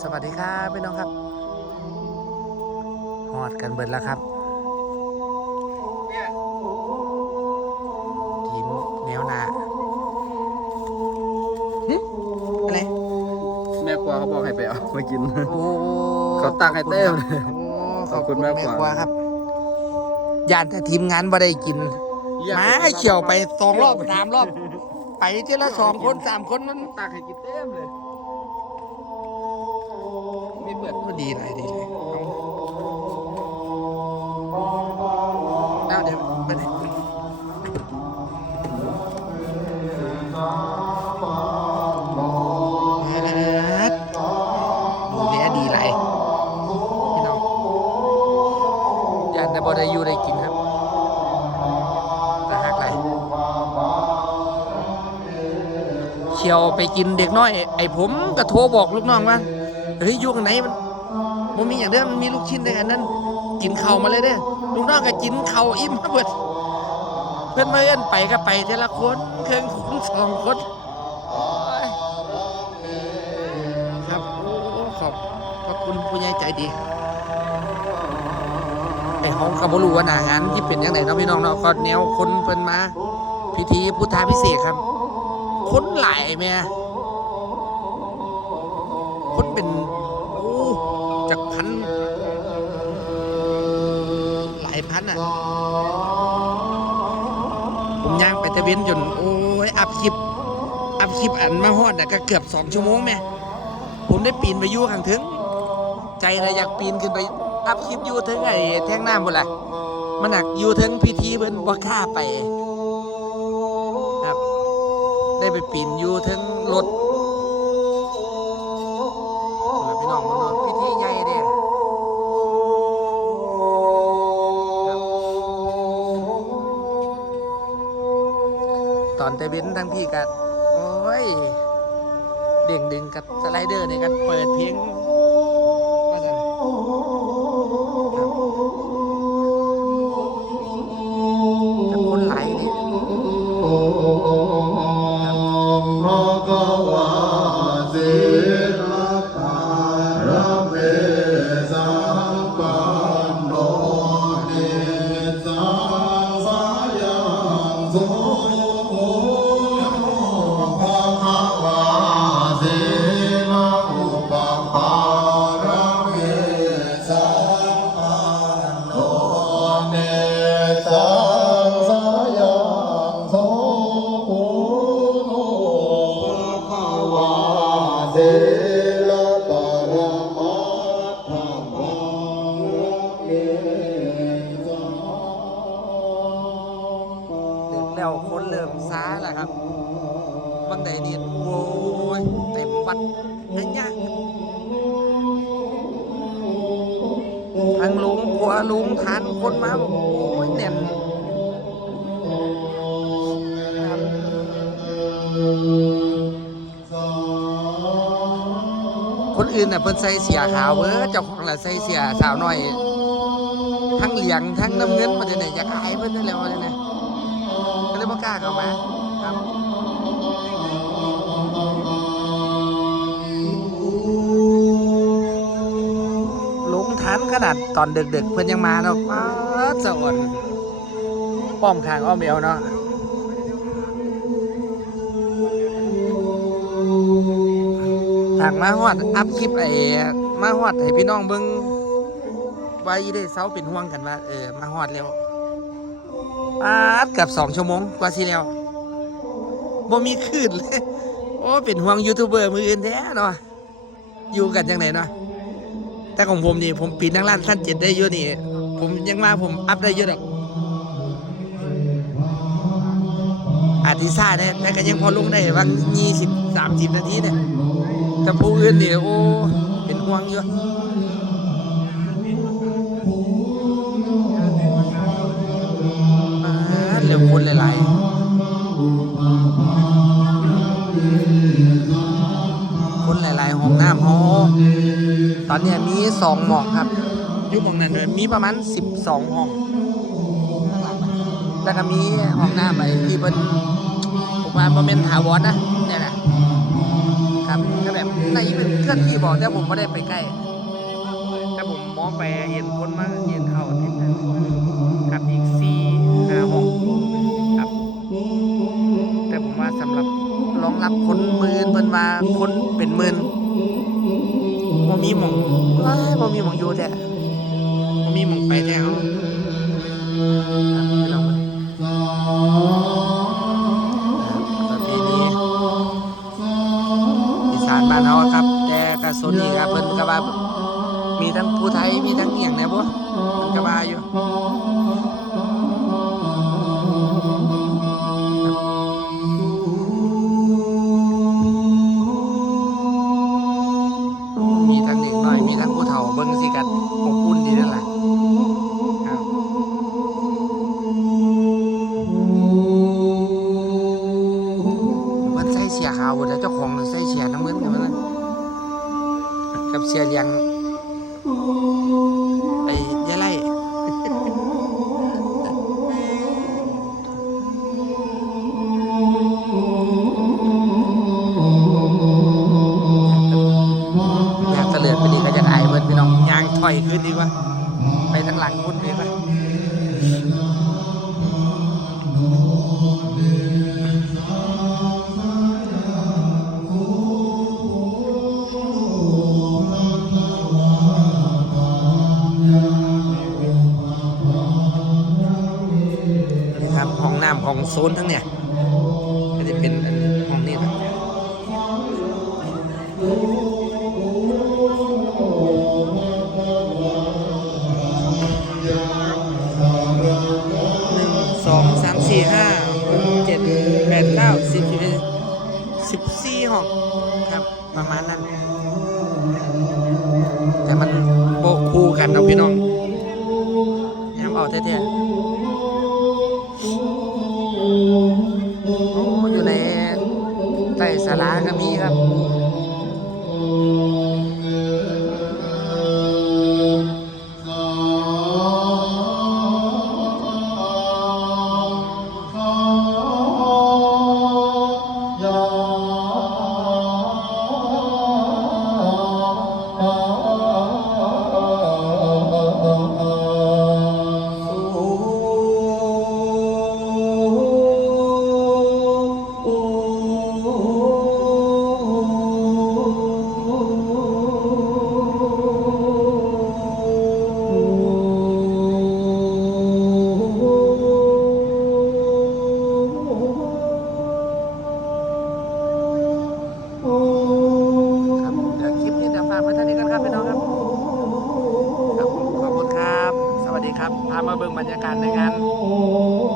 สวัสดีครับพี่น้องครับหอดกันเบิดแล้วครับ ทีมแนวหนาหึอะไรแม่ครัวเขาบอกให้ไปเอามากิน โอ้เขาตักให้เต้มโอ้ขอบคุณแม่ครัวครัวครับยานแต่ทีมงานบ่ได้กินหมาเขี่ยวไปสองรอบสามรอบ ไปทีละสองคนสามคนมันตักให้กินเต็มเลย ดก็ดีเลยดีเลยเอาเดี๋ยวไปไหนฮัดเหลือดีไรพี่น้องยันแต่บ่ได้อยู่ได้กินครับแต่หักไรเชียวไปกินเด็กน้อย ไอ้ผมก็โทรบอกลูกน้องว่าเฮ้ยอยู่ข้างไหนมัน มันมีอย่างเดิมมันมีลูกชิ้นด้วยกันนั้นกินเข่ามาเลยเด้อลูกน้องก็กินเข่าอิ่มเบิดเพื่อนมาเอื้อนไปก็ไปทีละคนเครื่องคนสองคนครับขอบขอบคุณผู้ใหญ่ใจดีไอ้ห้องกับบรูว่านางานที่เป็นยังไงเนาะพี่น้องเนาะก็แนวคนเพิ่นมา พิธีพุทธาพิเศษครับ คนหลายแม่ นอะผมย่างไปตะเวนจนโอ้ยอัพคลิป อัพคลิปอันมาฮอดน่ะก็เกือบสองชั่วโมงแม่ผมได้ปีนไปยู่ข้างถึง ใจนะอยากปีนขึ้นไปอัพคลิปยู่ถึงไอ้แท่งน้ำหมดละมันหนักยู่ถึงพิธีเพิ่นบ่กล้าไป ครับ ได้ไปปีนยู่ถึงรถ แต่เบนทั้งพี่กันโอ้ย เด้งดึงกับสไลเดอร์เนการเปิดเพลง คนเริ่มซาแล้วครับบางใดนี่โอ้ยเต็มวัดอันยากทั้งลุงผัวลุงทานคนมาบอกโอ้ยแน่นครับคนอื่นน่ะเพิ่นใส่เสียขาวเว้อเจ้าของล่ะใส่เสียสาวน้อย ทั้งเหลียงทั้งน้ำเงินมาเดี๋ยวไหนอยากอายเพิ่นนั่นแหละมาเดี๋ยวไหนก็เลย บ่กล้าเข้ามาครับลงทันขนาดตอนดึกๆ เพิ่นยังมาเนาะป้าสะอ่อนป้อมข้างอ้อมเอวเนาะทางมาฮอด อัพคลิปไอ้มาฮอดให้พี่น้องเบิ่งไว่าอีได้เซาเป็นห่วงกันว่าเออมาฮอดแล้ว ปาดเกับสองชั่วโมงกว่าสิแล้วบ่มีคืนเลย โอ้ เป็นห่วงยูทูบเบอร์มืออื่นแท้เนาะอยู่กันจังไหนเนาะแต่ของผมนี่ ผมปีนทางล้านสั้นเจ็ดได้อยู่นี่ ผมยังมาผมอัพได้เยอะดอกอาทิซ่าเนี่ยแต่ก็ยังพอลงได้บางยี่สิบสามสิบนาทีเนี่ยแต่ผู้อื่นนี่โอ้ เป็นห่วงเยอะ คนหลายๆ คนหลายๆห้องน้ำห้องตอนนี้มีสองหมอกครับยุ่หมองนั้นเลยมีประมาณสิบสองห้องแล้วก็มีห้องน้ำไปที่เป็นผมว่าโมเมนต์ถาวรนะเนี่ยแหละครับก็แบบในเป็นเคลื่อนที่บอกแต่ผมไม่ได้ไปใกล้ แต่ผมมองไปเห็นคนมากเห็น ทั้งผู้ไทยมีทั้งเอียงเนะบ่มันก็ว่าอยู่เบิ้งสิกันอบอุ่นดีนั่วแหละมันใส่เสียขาวแล้วเจ้าของใส่เสียน้ำเงินกันมันกับเสียเลียง ครับห้องน้ำห้องโซนทั้งเนี่ย สองสามสี่ห้าเจ็ดแปดเก้าสิบสิบสี่หกครับประมาณนั้น แต่มันโบคู่กันนะพี่น้องแอมเอาแท้ๆ kan dengan